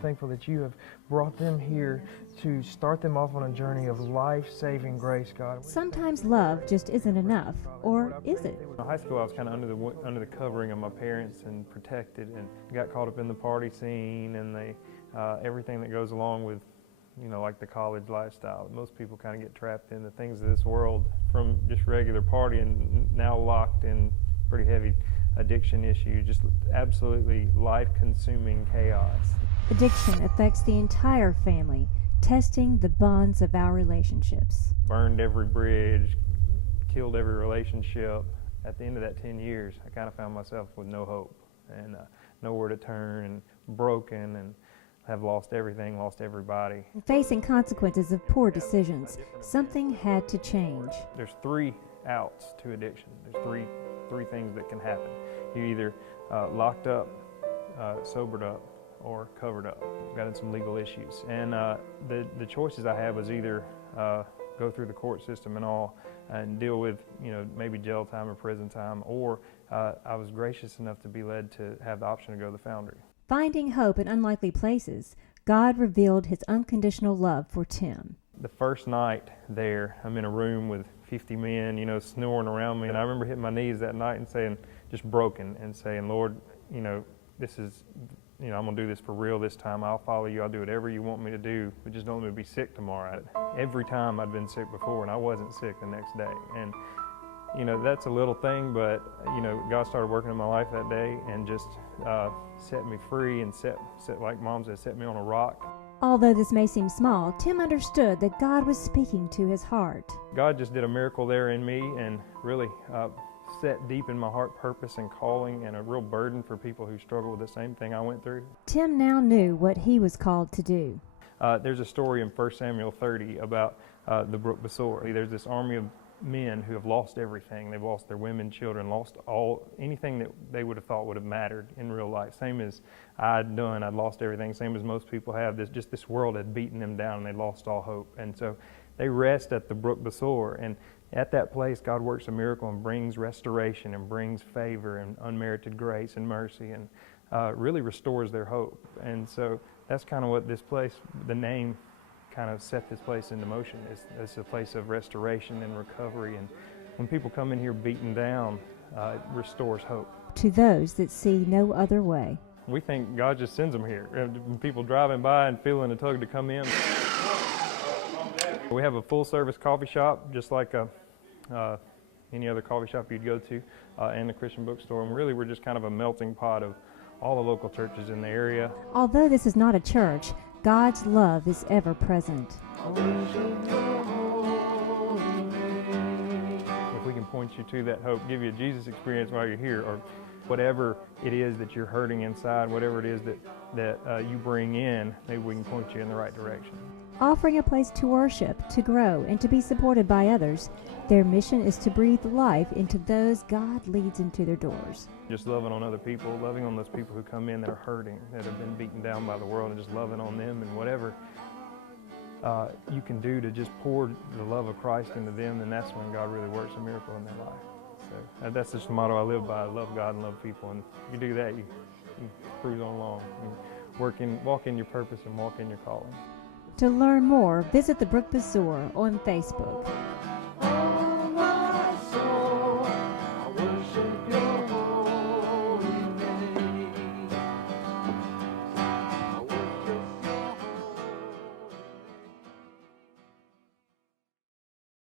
thankful that you have brought them here to start them off on a journey of life-saving grace, God. Sometimes love just isn't enough, or is it? In high school, I was kind of under the covering of my parents and protected, and got caught up in the party scene and everything that goes along with, like the college lifestyle. Most people kind of get trapped in the things of this world from just regular partying, now locked in pretty heavy addiction issues, just absolutely life-consuming chaos. Addiction affects the entire family, testing the bonds of our relationships. Burned every bridge, killed every relationship. At the end of that 10 years, I kind of found myself with no hope and nowhere to turn, and broken, and have lost everything, lost everybody. Facing consequences of poor decisions, something had to change. There's 3 outs to addiction. There's three things that can happen. You're either locked up, sobered up, or covered up. Got in some legal issues. And the choices I had was either go through the court system and all and deal with, maybe jail time or prison time, or I was gracious enough to be led to have the option to go to the Foundry. Finding hope in unlikely places, God revealed his unconditional love for Tim. The first night there, I'm in a room with 50 men, snoring around me, and I remember hitting my knees that night and saying, just broken, and saying, Lord, this is, I'm going to do this for real this time. I'll follow you. I'll do whatever you want me to do, but just don't let me be sick tomorrow. Every time I'd been sick before, and I wasn't sick the next day. And, that's a little thing, but, God started working in my life that day and just set me free and set, like Mom said, set me on a rock. Although this may seem small, Tim understood that God was speaking to his heart. God just did a miracle there in me, and really set deep in my heart purpose and calling, and a real burden for people who struggle with the same thing I went through. Tim now knew what he was called to do. There's a story in 1 Samuel 30 about the Brook Besor. There's this army of men who have lost everything. They've lost their women, children, lost anything that they would have thought would have mattered in real life. Same as I'd done. I'd lost everything, same as most people have. This world had beaten them down, and they lost all hope. And so they rest at the Brook Besor, and at that place, God works a miracle and brings restoration and brings favor and unmerited grace and mercy, and really restores their hope. And so that's kind of what this place, the name, kind of set this place into motion. It's a place of restoration and recovery, and when people come in here beaten down, it restores hope. To those that see no other way. We think God just sends them here. When people driving by and feeling a tug to come in. We have a full-service coffee shop, just like any other coffee shop you'd go to, and a Christian bookstore. And really, we're just kind of a melting pot of all the local churches in the area. Although this is not a church, God's love is ever present. If we can point you to that hope, give you a Jesus experience while you're here, or whatever it is that you're hurting inside, whatever it is that you bring in, maybe we can point you in the right direction. Offering a place to worship, to grow, and to be supported by others, their mission is to breathe life into those God leads into their doors. Just loving on other people, loving on those people who come in that are hurting, that have been beaten down by the world, and just loving on them, and whatever you can do to just pour the love of Christ into them, then that's when God really works a miracle in their life. So that's just the motto I live by: love God and love people. And if you do that, you cruise on along, and walk in your purpose and walk in your calling. To learn more, visit the Brook Besor on Facebook.